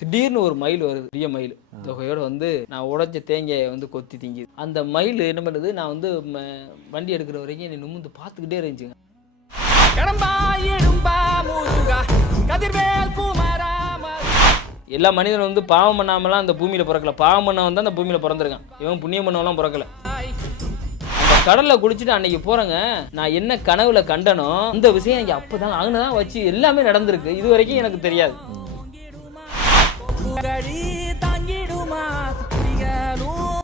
திடீர்னு ஒரு மயில் வருது, பெரிய மயில் தொகையோட வந்து நான் உடைச்ச தேங்காயை வந்து கொத்தி திங்குது. அந்த மயில் என்ன பண்ணுது, நான் வந்து வண்டி எடுக்கிற வரைக்கும் என்னை நிமிந்து பார்த்துக்கிட்டே இருந்துச்சுங்க. எல்லா மனிதனும் வந்து பாவம் பண்ணாமலாம் அந்த பூமியில பிறக்கல, பாவம் பண்ணவன் தான் அந்த பூமியில பிறந்திருக்கான். இவன் புண்ணியம் பண்ணவெல்லாம் பிறக்கல. அந்த கடல்ல குளிச்சுட்டு அன்னைக்கு போறேங்க, நான் என்ன கனவுல கண்டனோ அந்த விஷயம் எனக்கு அப்பதான் அங்கதான் வச்சு எல்லாமே நடந்திருக்கு. இது வரைக்கும் எனக்கு தெரியாது.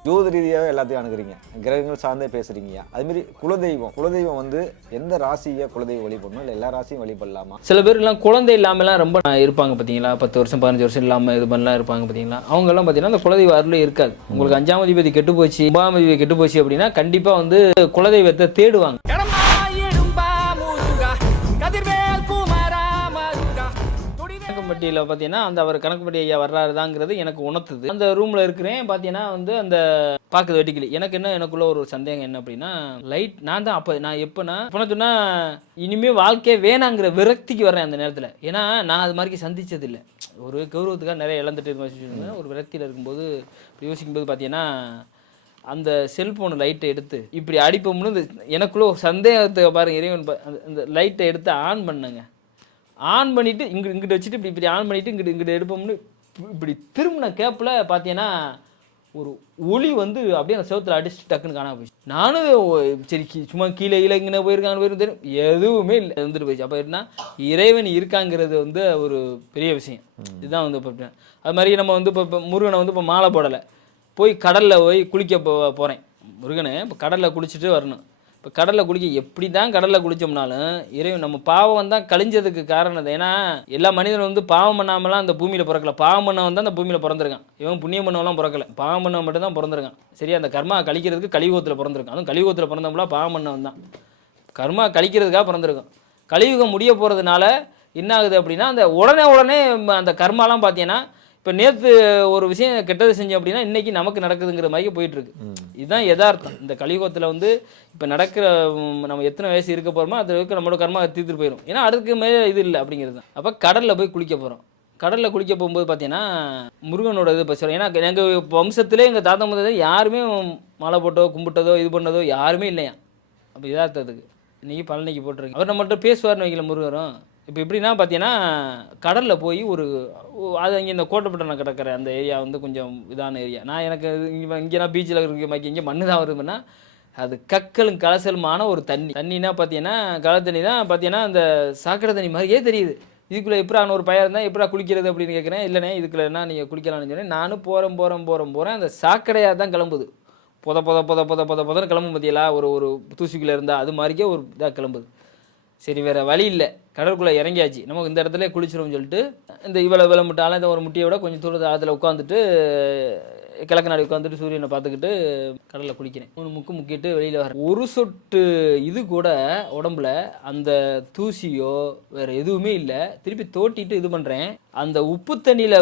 ஜோதி ரீதியாகவே எல்லாத்தையும் அணுகுறீங்க, கிரகங்கள் சார்ந்தே பேசுறீங்க. அதுமாரி குலதெய்வம் வந்து எந்த ராசியை குலதெய்வம் வழிபடணும், இல்லை எல்லா ராசியும் வழிபடலாமா? சில பேர் எல்லாம் குழந்தை இல்லாமலாம் ரொம்ப இருப்பாங்க பார்த்தீங்களா, 10 வருஷம் 15 வருஷம் இல்லாமல் இது பண்ணலாம் இருப்பாங்க பார்த்தீங்களா. அவங்க எல்லாம் பார்த்தீங்கன்னா அந்த குலதெய்வ அருளே இருக்காது. உங்களுக்கு 5ஆம் அதிபதி கெட்டு போச்சு, 9ஆம் அதிபதி கெட்டு போச்சு அப்படின்னா கண்டிப்பாக வந்து குலதெய்வத்தை தேடுவாங்க. கணக்குப்பட்டியில் பார்த்தீங்கன்னா அந்த அவர் கணக்குப்பட்டி ஐயா வர்றாருதாங்கிறது எனக்கு உணர்த்துது. அந்த ரூமில் இருக்கிறேன் பார்த்தீங்கன்னா வந்து அந்த பார்க்குது வெட்டிக்கிளி. எனக்குள்ள ஒரு சந்தேகம் என்ன அப்படின்னா, லைட் நான் தான் அப்போ நான் எப்போனா சொன்னால் இனிமேல் வாழ்க்கையே வேணாங்கிற விரக்திக்கு வரேன் அந்த நேரத்தில். ஏன்னா நான் அது மாதிரி சந்தித்ததில்லை. ஒரு கௌரவத்துக்காக நிறைய இழந்துட்டு ஒரு விரக்தியில் இருக்கும்போது யோசிக்கும்போது பார்த்தீங்கன்னா அந்த செல்ஃபோன் லைட்டை எடுத்து இப்படி அடிப்போம்னு எனக்குள்ள ஒரு சந்தேகத்தை பாருங்க, இறைவன் அந்த லைட்டை எடுத்து ஆன் பண்ணுங்க. ஆன் பண்ணிவிட்டு இங்கிட்ட வச்சுட்டு இப்படி ஆன் பண்ணிவிட்டு இங்கிட்ட எடுப்போம்னு இப்படி திரும்பின கேப்பில் பார்த்தீங்கன்னா ஒரு ஒளி வந்து அப்படியே அந்த செவத்தில் அடிச்சுட்டு டக்குன்னு காணாம போயிடுச்சு. நானும் சரி சும்மா கீழே இங்கே போயிருக்கான்னு தெரியும், எதுவுமே இல்லை, வந்துட்டு போயிடுச்சு. அப்போ என்ன இறைவன் இருக்காங்கிறது வந்து ஒரு பெரிய விஷயம். இதுதான் வந்து இப்போ அது மாதிரி நம்ம வந்து இப்போ முருகனை வந்து இப்போ மாலை போடலை, போய் கடலில் போய் குளிக்க போகிறேன். முருகனை இப்போ கடலில் குளிச்சுட்டு வரணும். இப்போ கடலில் குளிக்க எப்படி தான் கடலில் குளித்தோம்னாலும் இறைவன் நம்ம பாவம் தான் கழிஞ்சதுக்கு காரணம் தான். ஏன்னா எல்லா மனிதனும் வந்து பாவம் பண்ணாமலாம் அந்த பூமியில் பிறக்கல, பாவம் பண்ணவன் தான் அந்த பூமியில் பிறந்திருக்கான். இவன் புண்ணியம் பண்ணவெல்லாம் பிறக்கல, பாவம் பண்ணவன் மட்டும் தான் பிறந்திருக்கான். சரியா, அந்த கர்மா கழிக்கிறதுக்கு கலியுகத்தில் பிறந்திருக்கான். அதுவும் கலியுகத்தில் பிறந்தவங்களாம் பாவம் பண்ணவன் தான், கர்மா கழிக்கிறதுக்காக பிறந்திருக்கான். கலியுகம் முடிய போகிறதுனால என்ன ஆகுது அப்படின்னா அந்த உடனே அந்த கர்மாலாம் பார்த்தீங்கன்னா இப்போ நேற்று ஒரு விஷயம் கெட்டது செஞ்சோம் அப்படின்னா இன்றைக்கி நமக்கு நடக்குதுங்கிற மாதிரி போயிட்டுருக்கு. இதுதான் யதார்த்தம். இந்த கலியுகத்தில் வந்து இப்போ நடக்கிற நம்ம எத்தனை வயசு இருக்க போகிறோமோ அதுக்கு நம்மளோட கர்மா தீர்த்துட்டு போயிடும். ஏன்னா அதுக்கு மேலே இது இல்லை அப்படிங்கிறது தான். அப்போ கடலில் போய் குளிக்க போகிறோம். கடலில் குளிக்க போகும்போது பார்த்தீங்கன்னா முருகனோட இது பேசுகிறோம். ஏன்னா எங்கள் வம்சத்திலே எங்கள் தாத்தா முதல் யாருமே மாலை போட்டோ கும்பிட்டதோ இது பண்ணதோ யாருமே இல்லையா. அப்போ யதார்த்தத்துக்கு இன்றைக்கி பழனிக்கு போட்டிருக்கு. அவர் நம்மகிட்ட பேசுவார்னு வைக்கல முருகரும். இப்போ எப்படின்னா பார்த்தீங்கன்னா கடலில் போய் அது அங்கே இந்த கோட்டைப்பட்டினம் கிடக்கிற அந்த ஏரியா வந்து கொஞ்சம் இதான ஏரியா. நான் எனக்கு இங்கே நான் பீச்சில் இருக்க இங்கே மண்ணு தான் வருதுன்னா அது கற்களும் கலசலுமான ஒரு தண்ணினா பார்த்தீங்கன்னா கடல் தண்ணி தான் பார்த்தீங்கன்னா அந்த சாக்கடை தண்ணி மாதிரியே தெரியுது. இதுக்குள்ளே எப்படா ஒரு பையன் இருந்தால் எப்படா குளிக்கிறது அப்படின்னு கேட்குறேன். இல்லைண்ணே இதுக்குள்ள என்ன நீங்கள் குளிக்கலாம்னு சொன்னேன். நானும் போகிறேன் அந்த சாக்கடையாக தான் கிளம்புது. புதன்னு கிளம்பும் பார்த்தீங்களா, ஒரு தூசிக்குள்ளே இருந்தால் அது மாதிரிக்கே ஒரு இதாக கிளம்புது. சரி வேறு வழி இல்லை, கடலுக்குள்ளே இறங்கியாச்சு, நமக்கு இந்த இடத்துல குளிச்சிடும்னு சொல்லிட்டு இந்த இவ்வளோ முட்டாலும் இந்த ஒரு முட்டையை விட கொஞ்சம் தூரத்து ஆழத்தில் உட்காந்துட்டு கிழக்கு நாடு உட்காந்துட்டு சூரியனை பார்த்துக்கிட்டு கடலில் குளிக்கிறேன். முக்கிட்டு வெளியில் வரேன். ஒரு சொட்டு இது கூட உடம்புல அந்த தூசியோ வேறு எதுவுமே இல்லை. திருப்பி தோட்டிட்டு இது பண்ணுறேன். அந்த உப்பு தண்ணியில்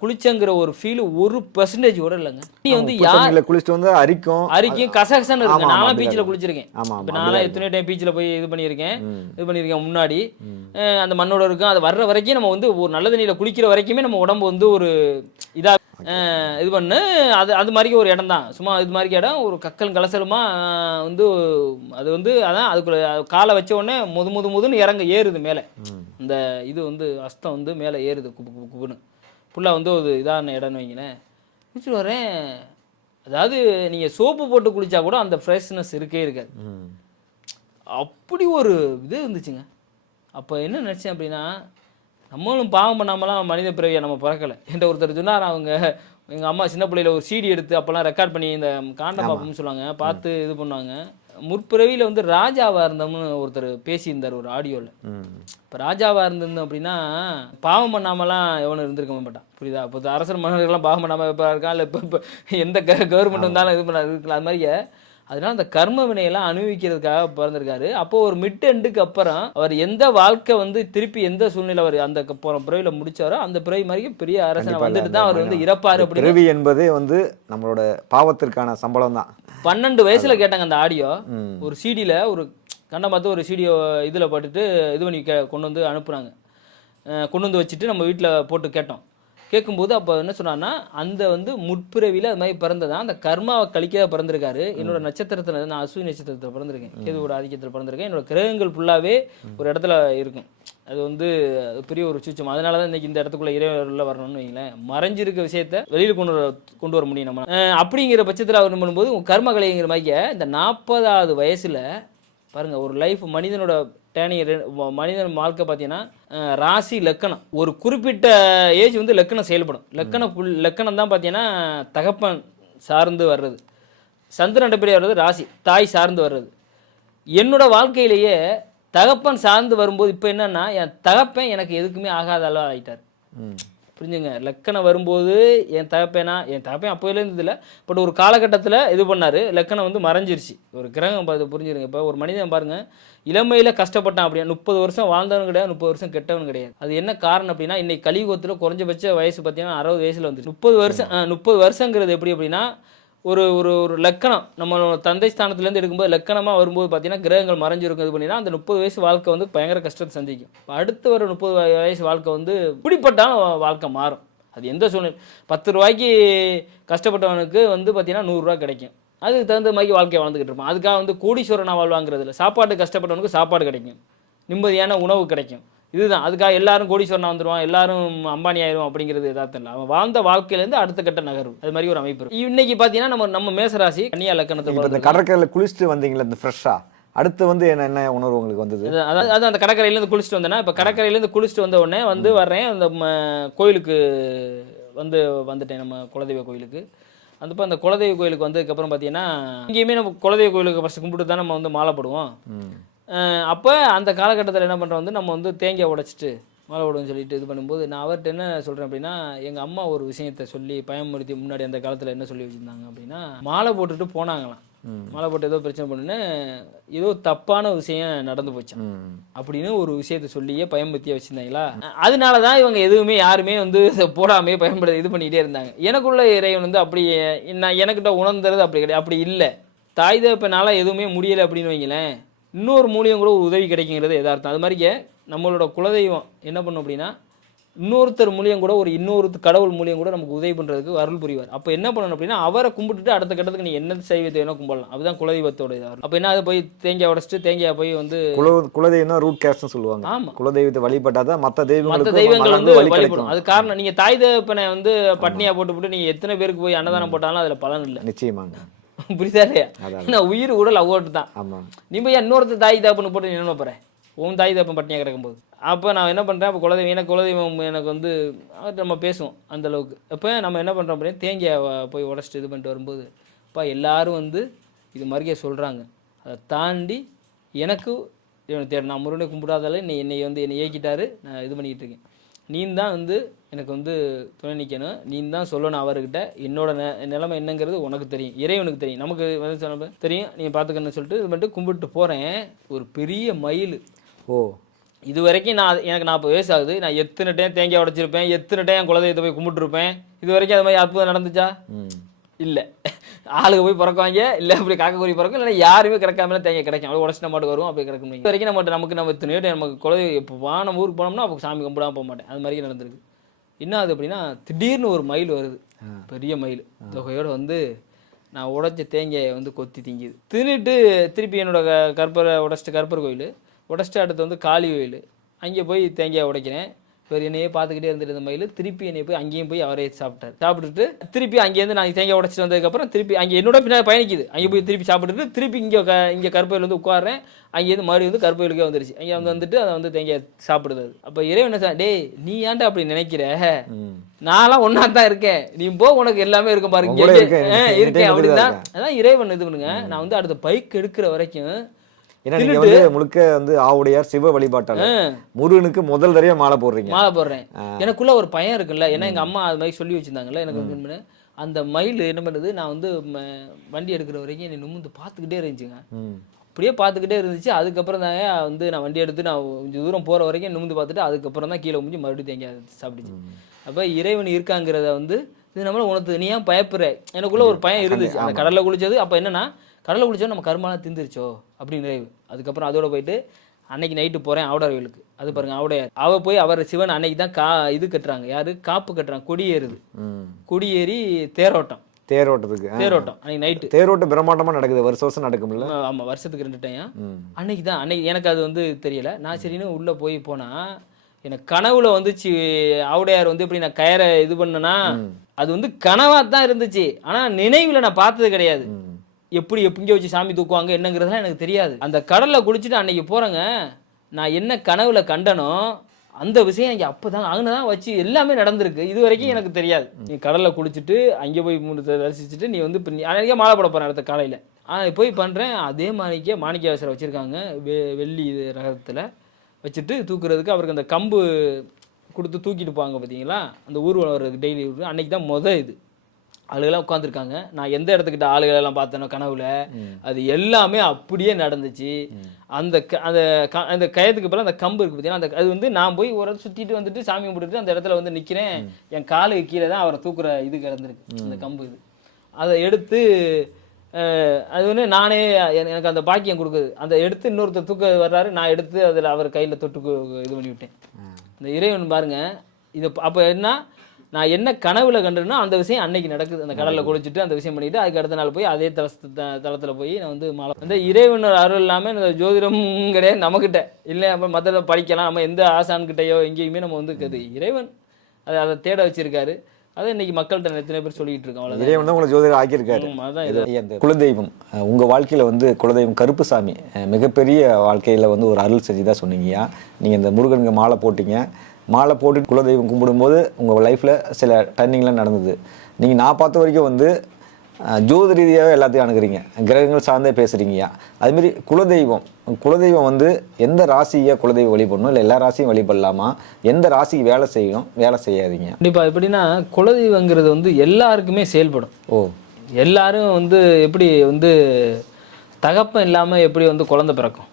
குளிச்சங்கிற ஒரு ஃபீல் 1% கூட இல்லைங்க. நீ வந்து யார் குளிச்சுட்டு வந்து அரிக்கும் கசகசன்னு இருக்கு. நானும் பீச்சில் குளிச்சிருக்கேன். இப்போ நானும் எத்தனை டைம் பீச்சில் போய் இது பண்ணியிருக்கேன் முன்னாடி. அந்த மண்ணோட இருக்கும். அது வர்ற வரைக்கும் நம்ம வந்து ஒரு நல்ல தண்ணியில் குளிக்கிற வரைக்குமே நம்ம உடம்பு வந்து ஒரு இதாக இது பண்ணு. அது மாதிரி ஒரு இடம் தான், சும்மா இது மாதிரி இடம் ஒரு கக்கல் கலசலுமா வந்து அது வந்து அதான் அதுக்குள்ள காலை வச்ச உடனே முதுன்னு ஏறுது மேலே. இந்த இது வந்து அஸ்தம் வந்து மேலே ஏறுது குப்புன்னு ஃபுல்லாக வந்து ஒரு இதான இடம்னு வைங்களேன். குளிச்சுட்டு வரேன். அதாவது நீங்கள் சோப்பு போட்டு குளித்தா கூட அந்த ஃப்ரெஷ்னஸ் இருக்கே இருக்காது. அப்படி ஒரு இது இருந்துச்சுங்க. அப்போ என்ன நினச்சேன் அப்படின்னா, நம்மளும் பாவம் பண்ணாமலாம் மனித பிறவியை நம்ம பிறக்கலை. என்கிட்ட ஒருத்தர் சொன்னார், எங்கள் அம்மா சின்ன பிள்ளையில் ஒரு சிடி எடுத்து அப்போல்லாம் ரெக்கார்ட் பண்ணி இந்த காண்ட பாப்பம்னு சொல்லுவாங்க, பார்த்து இது பண்ணுவாங்க. முற்பிறவியில் வந்து ராஜாவாக இருந்தோம்னு ஒருத்தர் பேசியிருந்தார் ஒரு ஆடியோவில். இப்போ ராஜாவாக இருந்திருந்தோம் அப்படின்னா பாவம் பண்ணாமலாம் எவனும் இருந்திருக்க மாட்டான். புரியுதா? இப்போ அரசர் மன்னர்கள்லாம் பாவம் பண்ணாமல் இப்போ இருக்கா, இல்லை இப்போ எந்த கவர்மெண்ட் வந்தாலும் இது பண்ண இருக்கலாம். அது மாதிரியே அதனால அந்த கர்ம வினையெல்லாம் அனுபவிக்கிறதுக்காக பிறந்திருக்காரு. அப்போ ஒரு மிட் எண்டுக்கு அப்புறம் அவர் எந்த வாழ்க்கை வந்து திருப்பி எந்த சூழ்நிலை அவர் அந்த பிறவியில் முடிச்சாரோ அந்த பிறவி மாதிரி பெரிய அரசனை வந்துட்டு தான் அவர் வந்து இறப்பாரு. அப்படி பிறவி என்பதே வந்து நம்மளோட பாவத்திற்கான சம்பளம் தான். 12 வயசுல கேட்டாங்க அந்த ஆடியோ. ஒரு சிடியில் ஒரு கண்டம் பார்த்து ஒரு சிடியோ இதில் போட்டுட்டு இது பண்ணி கொண்டு வந்து அனுப்புனாங்க. கொண்டு வந்து வச்சுட்டு நம்ம வீட்டில் போட்டு கேட்டோம். கேட்கும்போது அப்போ என்ன சொன்னான்னா அந்த வந்து முற்பிறவியில் அது மாதிரி பிறந்ததான் அந்த கர்மாவை கழிக்க பிறந்திருக்காரு. என்னோட நட்சத்திரத்தில் நான் அஸ்வினி நட்சத்திரத்தில் பிறந்திருக்கேன், கேதுவோட ஆதிக்கத்தில் பிறந்திருக்கேன். என்னோட கிரகங்கள் ஃபுல்லாகவே ஒரு இடத்துல இருக்கும். அது வந்து பெரிய ஒரு சூச்சம். அதனால தான் இன்னைக்கு இந்த இடத்துக்குள்ள இறைவரில் வரணும்னு வைங்களேன். மறைஞ்சிருக்க விஷயத்த வெளியில் கொண்டு வர முடியும் நம்ம. அப்படிங்கிற பட்சத்தில் அவர் பண்ணும்போது கர்ம கலைங்கிற மாதிரி இந்த 40வது வயசுல பாருங்க ஒரு லைஃப் மனிதனோட மனிதன் வாழ்க்கை பார்த்தீங்கன்னா ராசி லக்கணம் ஒரு குறிப்பிட்ட ஏஜ் வந்து லக்கணம் செயல்படும். லக்கணம் தான் பார்த்தீங்கன்னா தகப்பன் சார்ந்து வர்றது, சந்திரன் அடிப்படையாக வர்றது ராசி தாய் சார்ந்து வர்றது. என்னோட வாழ்க்கையிலேயே தகப்பன் சார்ந்து வரும்போது இப்போ என்னன்னா என் தகப்பன் எனக்கு எதுக்குமே ஆகாத அளவு ஆகிட்டார். புரிஞ்சுங்க. லக்கணம் வரும்போது என் தகப்பன் அப்போலேருந்து இல்லை, பட் ஒரு காலகட்டத்தில் இது பண்ணார், லக்கணம் வந்து மறைஞ்சிருச்சு. ஒரு கிரகம் பார்த்து புரிஞ்சுருங்க. இப்போ ஒரு மனிதன் பாருங்கள் இளமையில் கஷ்டப்பட்டான் அப்படின்னா 30 வருஷம் வாழ்ந்தவன் கிடையாது, 30 வருஷம் கெட்டவன் கிடையாது. அது என்ன காரணம் அப்படின்னா இன்னைக்கு கலியுகத்தில் குறைஞ்சபட்ச வயசு பார்த்தீங்கன்னா 60 வயசில் வந்து 30 வருஷங்கிறது எப்படி அப்படின்னா ஒரு ஒரு ஒரு லக்கணம் நம்ம தந்தை ஸ்தானத்துலேருந்து எடுக்கும்போது லக்கணமாக வரும்போது பார்த்தீங்கன்னா கிரகங்கள் மறைஞ்சிருக்கும். இது பண்ணினா அந்த 30 வயசு வாழ்க்கை வந்து பயங்கர கஷ்டத்தை சந்திக்கும். அடுத்து வர 30 வயசு வாழ்க்கை வந்து இப்படிப்பட்டாலும் வாழ்க்கை மாறும். அது எந்த சூழ்நிலை 10 ரூபாய்க்கு கஷ்டப்பட்டவனுக்கு வந்து பார்த்தீங்கன்னா 100 ரூபா கிடைக்கும். அதுக்கு தகுந்த மாதிரி வாழ்க்கையை வாழ்ந்துக்கிட்டு இருப்பான். அதுக்காக வந்து கோடீஸ்வரனாக வாழ்வாங்கிறதுல சாப்பாடு கஷ்டப்பட்டவனுக்கு சாப்பாடு கிடைக்கும், நிம்மதியான உணவு கிடைக்கும். இதுதான் அதுக்காக எல்லாரும் கோடீஸ்வரனா வந்துடுவான், எல்லாரும் அம்பானி ஆயிரும் அப்படிங்கிறது எதார்த்தம் இல்லை. அவன் வாழ்ந்த வாழ்க்கையிலேருந்து அடுத்த கட்ட நகரும். அது மாதிரி ஒரு அமைப்பு. இன்னைக்கு பார்த்தீங்கன்னா நம்ம மேசராசி கன்னியா லக்கணத்தை இந்த கடற்கரையில் குளிச்சுட்டு வந்தீங்களா இந்த ஃப்ரெஷ்ஷாக அடுத்து வந்து என்ன உணர்வு உங்களுக்கு வந்தது? அதாவது அந்த கடற்கரையிலேருந்து குளிச்சுட்டு வந்தேன்னா இப்போ கடற்கரையிலேருந்து குளிச்சுட்டு வந்த உடனே வந்து வர்றேன் அந்த கோயிலுக்கு வந்துட்டேன், நம்ம குலதெய்வ கோயிலுக்கு. அப்போ அந்த குலதெய்வ கோயிலுக்கு வந்ததுக்கப்புறம் பார்த்தீங்கன்னா இங்கேயுமே நம்ம குலதெய்வ கோயிலுக்கு ஃபஸ்ட்டு கும்பிட்டு தான் நம்ம வந்து மாலை போடுவோம். அப்போ அந்த காலகட்டத்தில் என்ன பண்ணுறோம் வந்து நம்ம வந்து தேங்காய் உடைச்சிட்டு மாலை போடுவோம்னு சொல்லிட்டு இது பண்ணும்போது நான் அவர்கிட்ட என்ன சொல்கிறேன் அப்படின்னா எங்கள் அம்மா ஒரு விஷயத்தை சொல்லி பயமுறுத்தி முன்னாடி அந்த காலத்தில் என்ன சொல்லி வச்சுருந்தாங்க அப்படின்னா மாலை போட்டுட்டு போனாங்களாம். மாலை போட்டு ஏதோ பிரச்சனை பண்ணுன்னு ஏதோ தப்பான விஷயம் நடந்து போச்சு அப்படின்னு ஒரு விஷயத்த சொல்லியே பயமுறுத்தியே வச்சுருந்தாங்களா. அதனால தான் இவங்க எதுவுமே யாருமே வந்து போடாமே பயன்படுத்த இது பண்ணிக்கிட்டே இருந்தாங்க. எனக்குள்ள இறைவன் வந்து அப்படி நான் எனக்கிட்ட உணர்ந்துறது அப்படி கிடையாது. அப்படி இல்லை, தாய் தகப்பனால எதுவுமே முடியலை அப்படின்னு வைங்களேன், இன்னொரு மூலியம் கூட ஒரு உதவி கிடைக்குங்கிறது எதார்த்தம். அது மாதிரியே நம்மளோட குலதெய்வம் என்ன பண்ணும் அப்படின்னா இன்னொருத்தர் மூலியம் கூட இன்னொரு கடவுள் மூலியம் கூட நமக்கு உதவி பண்ணுறதுக்கு அருள் புரிவார். அப்போ என்ன பண்ணணும் அப்படின்னா அவரை கும்பிட்டுட்டு அடுத்த கட்டத்துக்கு நீ என்ன செய்வது வேணா கும்பிடலாம். அதுதான் குலதெய்வத்தோட இதாக. அப்போ என்ன அதை போய் தேங்காய் உடைச்சிட்டு தேங்காய் போய் வந்து குலதெய்வம் ரூட் கேஸ்ட்னு சொல்லுவாங்க. ஆமாம், குலதெய்வத்தை வழிபட்டாதான் மற்ற தெய்வங்கள் வந்து வழிபடும். அது காரணம் நீங்கள் தாய் தகப்பனை வந்து பட்னியாக போட்டு நீங்கள் எத்தனை பேருக்கு போய் அன்னதானம் போட்டாலும் அதில் பலன் இல்லை. நிச்சயமாங்க. புரியுதா இல்லையா? நான் உயிர் கூட லவ்வோட்டு தான். நீ போய் இன்னொருத்தர் தாய் தகப்பனை போட்டு என்ன போகிறேன் உன் தாய் தகப்பன் பட்னியாக கிடக்கும்போது. அப்போ நான் என்ன பண்ணுறேன், அப்போ குலதெய்வம் எனக்கு வந்து நம்ம பேசுவோம் அந்தளவுக்கு. அப்போ நம்ம என்ன பண்ணுறோம் அப்படின்னா தேங்காய் போய் உடச்சிட்டு இது பண்ணிட்டு வரும்போது அப்பா எல்லாரும் வந்து இது மாதிரியே சொல்கிறாங்க, அதை தாண்டி எனக்கு நான் முருகனை கும்பிடாதால என்னை வந்து என்னை இயக்கிட்டாரு, நான் இது பண்ணிக்கிட்டு இருக்கேன். நீ தான் வந்து எனக்கு வந்து துணை நிற்கணும், நீ தான் சொல்லணும் அவர்கிட்ட என்னோட நிலைமை என்னங்கிறது உனக்கு தெரியும், இறைவனுக்கு தெரியும், நமக்கு வந்து தெரியும், நீங்கள் பார்த்துக்கன்னு சொல்லிட்டு இது பண்ணிட்டு கும்பிட்டு போகிறேன். ஒரு பெரிய மயில். இது வரைக்கும் எனக்கு 40 வயசு ஆகுது, நான் எத்தனை டைம் தேங்காய் உடைச்சிருப்பேன், எத்தனை டைம் குலதெய்வத்தை போய் கும்பிட்டுருப்பேன். இது வரைக்கும் அது மாதிரி அற்புதம் நடந்துச்சா? இல்லை. ஆளுங்க போய் பிறக்குவாங்க, இல்லை அப்படி காக்கக்குறி பிறக்கும், இல்லை யாருமே கிடக்காம தேங்காய் கிடைக்கும், அப்படி உடச்சின மாட்டுக்கு வரும், அப்படி கிடக்கும். இது வரைக்கும் நம்ம எத்தனை நமக்கு குலதெய்வம் இப்போ நம்ம ஊருக்கு போனோம்னா அப்போ சாமி கும்பிடாம போக மாட்டேன். அது மாதிரி நடந்திருக்கு. என்ன ஆகுது அப்படின்னா திடீர்னு ஒரு மயில் வருது, பெரிய மயில் தொகையோடு வந்து நான் உடைச்ச தேங்காயை வந்து கொத்தி திங்கிது. தின்னுட்டு திருப்பி என்னோட கற்பரை உடச்சிட்டு கற்பர் கோயில் உடச்சிட்டு அடுத்து வந்து காளி கோயில் அங்கே போய் தேங்காய் உடைக்கிறேன். இவர் என்னையே பார்த்துக்கிட்டே இருந்துட்டு இந்த மயில் திருப்பி என்னை போய் அங்கேயும் போய் அவரே சாப்பிட்டுட்டு திருப்பி அங்கேருந்து நான் தேங்காய் உடச்சிட்டு வந்ததுக்கப்புறம் திருப்பி அங்கே என்னோட பின்னாடி பயணிக்குது. அங்கே போய் திருப்பி சாப்பிட்டுட்டு திருப்பி இங்கே கற்பையில் வந்து உட்காடுறேன். அங்கேருந்து மறுபடியும் வந்து கற்பையிலுக்கே வந்துருச்சு. அங்கே வந்துட்டு அதை வந்து தேங்காய் சாப்பிடுது. அப்போ இறைவன் என்ன டே நீ ஏன்டா அப்படி நினைக்கிற, நான்லாம் ஒன்றா தான் இருக்கேன், நீ போ உனக்கு எல்லாமே இருக்கும் பாருங்க இருக்கேன் அப்படின்னு தான். அதான் இறைவன் இது பண்ணுங்க. நான் வந்து அடுத்த பைக் எடுக்கிற வரைக்கும் முழுக்க வந்து ஆவுடையார் சிவ வழிபாட்டாளர் முருகனுக்கு முதல் தடவை மாலை போடுறேன். எனக்குள்ள ஒரு பயம் இருக்குல்ல, ஏன்னா எங்க அம்மா அது மாதிரி சொல்லி வச்சிருந்தாங்கல்ல எனக்கு வந்து அந்த மயில் என்ன பண்ணுது, நான் வந்து வண்டி எடுக்கிற வரைக்கும் என்னை நிமிந்து பார்த்துக்கிட்டே இருந்துச்சுங்க. அப்படியே பார்த்துக்கிட்டே இருந்துச்சு. அதுக்கப்புறம் தாங்க வந்து நான் வண்டி எடுத்து நான் கொஞ்சம் தூரம் போகிற வரைக்கும் நிமிந்து பார்த்துட்டு அதுக்கப்புறம் தான் கீழே முடிஞ்சு மறுபடியும் தேங்காய் சாப்பிடுச்சு. அப்போ இறைவன் இருக்காங்கிறத வந்து இது நம்மள உனக்கு நீ ஏன் பயப்படுற, எனக்குள்ள ஒரு பயம் இருந்துச்சு. அந்த கடலில் குளிச்சது அப்போ என்னன்னா கடலை குளிச்சோம் நம்ம கருமாலாம் திந்துருச்சோ அப்படின்னு. அதுக்கப்புறம் அதோட போயிட்டு அன்னைக்கு நைட்டு போகிறேன் ஆவுடையார் கோயிலுக்கு. அது பாருங்க ஆவுடையார். அவள் போய் அவர் சிவன் அன்னைக்கு தான் இது கட்டுறாங்க. யாரு காப்பு கட்டுறாங்க, கொடியேறுது. கொடியேறி தேரோட்டம். தேரோட்டம் அன்னைக்கு நைட்டு. தேரோட்டம் பிரம்மாண்டமாக நடக்குது, வருஷம் நடக்கும்ல. ஆமாம், வருஷத்துக்கு 2 டைம். அன்னைக்கு தான். அன்னைக்கு எனக்கு அது வந்து தெரியல. நான் சரின்னு உள்ளே போனால் எனக்கு கனவுல வந்துச்சு ஆவுடையார் வந்து இப்படி நான் கயரை இது பண்ணேன்னா அது வந்து கனவாக தான் இருந்துச்சு. ஆனால் நினைவில் நான் பார்த்தது கிடையாது. எப்படி எப்படிங்க வச்சு சாமி தூக்குவாங்க என்னங்கிறதுலாம் எனக்கு தெரியாது. அந்த கடலில் குளிச்சுட்டு அன்னைக்கு போகிறேங்க, நான் என்ன கனவுல கண்டனோ அந்த விஷயம் இங்கே அப்போ தான் அங்கே தான் வச்சு எல்லாமே நடந்திருக்கு. இது வரைக்கும் எனக்கு தெரியாது. நீ கடலில் குளிச்சுட்டு அங்கே போய் தரிசிச்சுட்டு நீ வந்து இப்போ அன்றைக்கே மாலை போட போகிறேன் அடுத்த காலையில் போய் பண்ணுறேன். அதே மாணிக்க வாசரை வச்சுருக்காங்க, வெள்ளி ரகத்தில் வச்சுட்டு தூக்குறதுக்கு அவருக்கு அந்த கம்பு கொடுத்து தூக்கிட்டு போவாங்க பார்த்தீங்களா, அந்த ஊர்வலம் வர்றதுக்கு டெய்லி. அன்னைக்கு தான் இது ஆளுகள்லாம் உட்காந்துருக்காங்க. நான் எந்த இடத்துக்கிட்ட ஆளுகளெல்லாம் பார்த்தேனோ கனவுல அது எல்லாமே அப்படியே நடந்துச்சு. அந்த அந்த கயத்துக்கு பிறகு அந்த கம்பு இருக்குது பார்த்தீங்கன்னா, அது வந்து நான் போய் ஒரு இடத்துல சுற்றிட்டு வந்துட்டு சாமி கும்பிட்டுட்டு அந்த இடத்துல வந்து நிற்கிறேன். என் காலுக்கு கீழே தான் அவரை தூக்குற இது கிடந்திருக்கு, அந்த கம்பு. இது அதை எடுத்து அது வந்து நானே எனக்கு அந்த பாக்கியம் கொடுக்குது. அந்த எடுத்து இன்னொருத்தர் தூக்க வர்றாரு, நான் எடுத்து அதில் அவர் கையில் தொட்டு இது பண்ணி விட்டேன். இந்த இறைவன் பாருங்க. இது அப்போ என்ன, நான் என்ன கனவுல கண்டுன்னா அந்த விஷயம் அன்னைக்கு நடக்குது. அந்த கடலில் குளிச்சுட்டு அந்த விஷயம் பண்ணிட்டு அதுக்கு அடுத்த நாள் போய் அதே தளத்தில் போய் நான் வந்து மாலை அந்த இறைவன் அருள் இல்லாமல் இந்த ஜோதிடம் கிடையாது நம்மக்கிட்ட இல்லை. நம்ம மற்ற படிக்கலாம், நம்ம எந்த ஆசான்கிட்டையோ எங்கேயுமே நம்ம வந்து இருக்குது. இறைவன் அதை தேட வச்சிருக்காரு. அதை இன்னைக்கு மக்கள்கிட்ட எத்தனை பேர் சொல்லிட்டு இருக்கோம். இறைவன் தான் உங்களை ஜோதிடர் ஆக்கியிருக்காரு. அந்த குலதெய்வம் உங்கள் வாழ்க்கையில் வந்து குலதெய்வம் கருப்புசாமி மிகப்பெரிய வாழ்க்கையில் வந்து ஒரு அருள் செஞ்சு தான் சொன்னீங்கயா. நீங்கள் இந்த முருகனுக்கு மாலை போட்டீங்க. மாலை போட்டு குலதெய்வம் கும்பிடும்போது உங்கள் லைஃப்பில் சில டர்னிங்லாம் நடந்தது. நீங்கள் நான் பார்த்த வரைக்கும் வந்து ஜோதி ரீதியாகவே எல்லாத்தையும் அணுகிறீங்க, கிரகங்கள் சார்ந்தே பேசுகிறீங்கயா. அதுமாரி குலதெய்வம் வந்து எந்த ராசியை குலதெய்வம் வழிபடணும், இல்லை எல்லா ராசியும் வழிபடலாமா, எந்த ராசிக்கு வேலை செய்யணும், வேலை செய்யாதீங்க? கண்டிப்பாக. எப்படின்னா குலதெய்வங்கிறது வந்து எல்லாருக்குமே செயல்படும். எல்லாரும் வந்து எப்படி வந்து தகப்பம் இல்லாமல் எப்படி வந்து குழந்தை பிறக்கும்.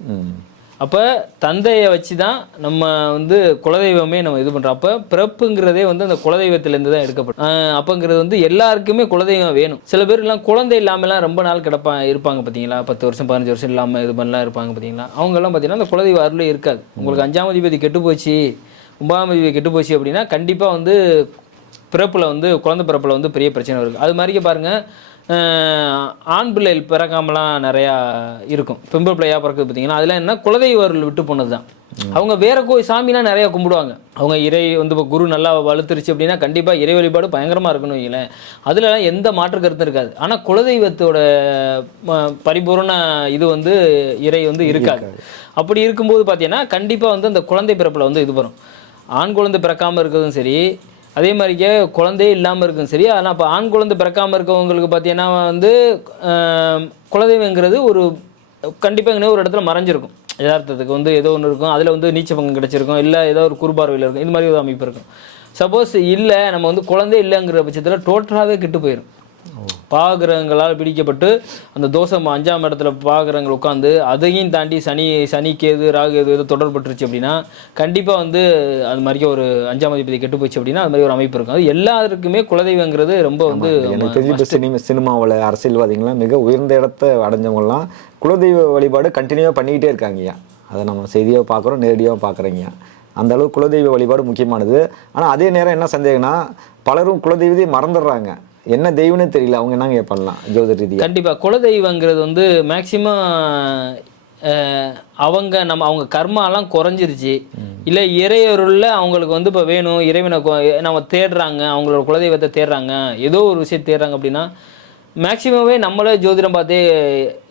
அப்போ தந்தையை வச்சு தான் நம்ம வந்து குலதெய்வமே நம்ம இது பண்ணுறோம். அப்போ பிறப்புங்கிறதே வந்து அந்த குலதெய்வத்திலேருந்து தான் எடுக்கப்படும். அப்போங்கிறது வந்து எல்லாருக்குமே குலதெய்வம் வேணும். சில பேர்லாம் குழந்தை இல்லாமலாம் ரொம்ப நாள் இருப்பாங்க பார்த்தீங்களா, 10 வருஷம் 15 வருஷம் இல்லாமல் இது பண்ணலாம் இருப்பாங்க பார்த்தீங்களா. அவங்கெல்லாம் பார்த்தீங்கன்னா அந்த குலதெய்வ அருளே இருக்காது. உங்களுக்கு 5ஆம் அதிபதி கெட்டு போச்சு, 9ஆம் அதிபதி கெட்டு போச்சு அப்படின்னா கண்டிப்பாக வந்து பிறப்பில் வந்து குழந்தை பிறப்பில் வந்து பெரிய பிரச்சனை இருக்குது. அது மாதிரியே பாருங்கள், ஆண் பிள்ளைகள் பிறக்காமலாம் நிறையா இருக்கும். பெம்பு பிள்ளையாக பிறக்குது பார்த்தீங்கன்னா அதெல்லாம் என்ன குலதெய்வர்கள் விட்டு போனது தான். அவங்க வேற சாமிலாம் நிறையா கும்பிடுவாங்க. அவங்க இறை வந்து இப்போ குரு நல்லா வலுத்துருச்சு அப்படின்னா கண்டிப்பாக இறை வழிபாடு பயங்கரமாக இருக்குன்னு வைங்களேன். அதுலலாம் எந்த மாற்று கருத்தும் இருக்காது. ஆனால் குலதெய்வத்தோட பரிபூர்ண இது வந்து இறை வந்து இருக்காது. அப்படி இருக்கும்போது பார்த்தீங்கன்னா கண்டிப்பாக வந்து அந்த குழந்தை பிறப்பில் வந்து இது வரும். ஆண் குழந்தை பிறக்காமல் இருக்கிறதும் சரி, அதே மாதிரிக்கே குழந்தையே இல்லாமல் இருக்கும் சரி. ஆனால் இப்போ ஆண் குழந்தை பிறக்காமல் இருக்கவங்களுக்கு பார்த்தீங்கன்னா வந்து குலதெய்வங்கிறது ஒரு கண்டிப்பாக ஒரு இடத்துல மறைஞ்சிருக்கும். யதார்த்தத்துக்கு வந்து ஏதோ ஒன்று இருக்கும், அதில் வந்து நீச்ச பங்கு கிடச்சிருக்கும், இல்லை ஏதோ ஒரு குறுபார்வையில் இருக்கும், இந்த மாதிரி ஒரு அமைப்பு இருக்கும். சப்போஸ் இல்லை நம்ம வந்து குழந்தை இல்லைங்கிற பட்சத்தில் டோட்டலாகவே கெட்டு போயிடும். பாகிரகங்களால் பிடிக்கப்பட்டு அந்த தோஷம் 5ஆம் இடத்துல பாகிரகங்கள் உட்காந்து அதையும் தாண்டி சனி கேது ராகு எது தொடர்பட்டுருச்சு அப்படின்னா கண்டிப்பாக வந்து அது மாதிரி ஒரு 5ஆம் அதிபதி கெட்டு போச்சு அப்படின்னா அது மாதிரி ஒரு அமைப்பு இருக்கும். அது எல்லாருக்குமே குலதெய்வங்கிறது ரொம்ப வந்து சினிமாவில் அரசியல்வாதிகள்லாம் மிக உயர்ந்த இடத்த அடைஞ்சவங்கலாம் குலதெய்வ வழிபாடு கண்டினியூவாக பண்ணிக்கிட்டே இருக்காங்கய்யா. அதை நம்ம செய்தியாக பார்க்குறோம், நேரடியாக பார்க்குறீங்க. அந்த அளவுக்கு குலதெய்வ வழிபாடு முக்கியமானது. ஆனால் அதே நேரம் என்ன சந்தேகம்னா பலரும் குலதெய்வத்தை மறந்துடுறாங்க. என்ன தெய்வம்னே தெரியல, அவங்க என்னங்க பண்ணலாம் ஜோதிட ரீதியாக? கண்டிப்பாக குலதெய்வங்கிறது வந்து மேக்சிமம் அவங்க கர்மாலாம் குறைஞ்சிருச்சு, இல்லை இறையருள்ள அவங்களுக்கு வந்து இப்போ வேணும், இறைவனை நம்ம தேடுறாங்க, அவங்களோட குலதெய்வத்தை தேடுறாங்க, ஏதோ ஒரு விஷயம் தேடுறாங்க அப்படின்னா மேக்சிமமே நம்மளே ஜோதிடம் பார்த்தே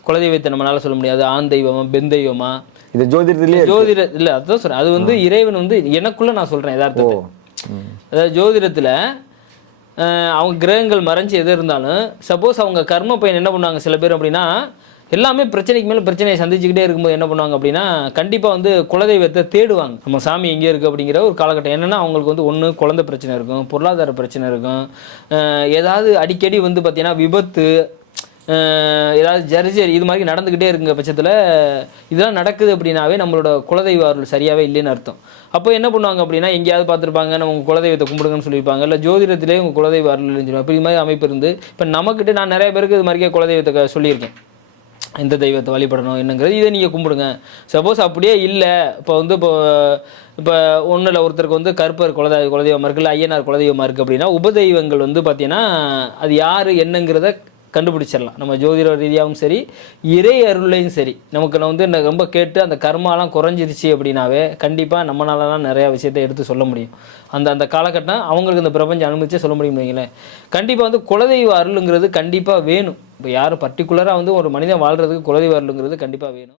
குலதெய்வத்தை நம்மளால சொல்ல முடியாது. ஆண் தெய்வமா பெண் தெய்வமா இது ஜோதிடத்திலே இல்லை அதுதான் சொல்கிறேன். அது வந்து இறைவன் வந்து எனக்குள்ள நான் சொல்கிறேன் யதார்த்தத்தை. அதாவது ஜோதிடத்தில் அவங்க கிரகங்கள் மறைஞ்சு எது இருந்தாலும் சப்போஸ் அவங்க கர்ம பையன் என்ன பண்ணுவாங்க சில பேர் அப்படின்னா எல்லாமே பிரச்சனைக்கு மேலே பிரச்சனையை சந்திச்சுக்கிட்டே இருக்கும்போது என்ன பண்ணுவாங்க அப்படின்னா கண்டிப்பாக வந்து குலதெய்வத்தை தேடுவாங்க. நம்ம சாமி எங்கே இருக்குது அப்படிங்கிற ஒரு காலகட்டம். என்னென்னா அவங்களுக்கு வந்து ஒன்று குழந்தை பிரச்சனை இருக்கும், பொருளாதார பிரச்சனை இருக்கும், ஏதாவது அடிக்கடி வந்து பார்த்திங்கன்னா விபத்து, ஏதாவது ஜர்ஜரி இது மாதிரி நடந்துக்கிட்டே இருக்குங்க பட்சத்தில் இதெல்லாம் நடக்குது அப்படின்னாவே நம்மளோட குலதெய்வ அருள் சரியாகவே இல்லைன்னு அர்த்தம். அப்போ என்ன பண்ணுவாங்க அப்படின்னா எங்கேயாவது பார்த்துருப்பாங்க, நம்ம உங்கள் குலதெய்வத்தை கும்பிடுங்கன்னு சொல்லியிருப்பாங்க, இல்லை ஜோதிடத்திலே உங்கள் குலதெய்வ அருள் இல்லைன்னு சொல்லுவாங்க. இப்போ இது மாதிரி அமைப்பு இருந்து இப்போ நம்மக்கிட்ட நான் நிறைய பேருக்கு இது மாதிரிக்கே குலதெய்வத்தை சொல்லியிருக்கேன். இந்த தெய்வத்தை வழிபடணும் என்னங்கிறது இதை நீங்கள் கும்பிடுங்க. சப்போஸ் அப்படியே இல்லை, இப்போ ஒன்றும் இல்லை, ஒருத்தருக்கு வந்து கருப்பர் குலதெய்வமாக இருக்குது, இல்லை ஐயனார் குலதெய்வமாக இருக்குது அப்படின்னா உபதெய்வங்கள் வந்து பார்த்தீங்கன்னா அது யார் என்னங்கிறத கண்டுபிடிச்சிடலாம். நம்ம ஜோதிட ரீதியாகவும் சரி, இறை அருளையும் சரி, நமக்கு நான் வந்து ரொம்ப கேட்டு அந்த கர்மாலாம் குறைஞ்சிருச்சு அப்படின்னாவே கண்டிப்பாக நம்மளால தான் நிறையா விஷயத்தை எடுத்து சொல்ல முடியும். அந்த காலகட்டம் அவங்களுக்கு இந்த பிரபஞ்சம் அனுமதிச்சே சொல்ல முடியும் வைங்களேன். கண்டிப்பாக வந்து குலதெய்வ அருளுங்கிறது கண்டிப்பாக வேணும். இப்போ யாரும் பர்டிகுலராக வந்து ஒரு மனிதன் வாழ்கிறதுக்கு குலதெய்வ அருளுங்கிறது கண்டிப்பாக வேணும்.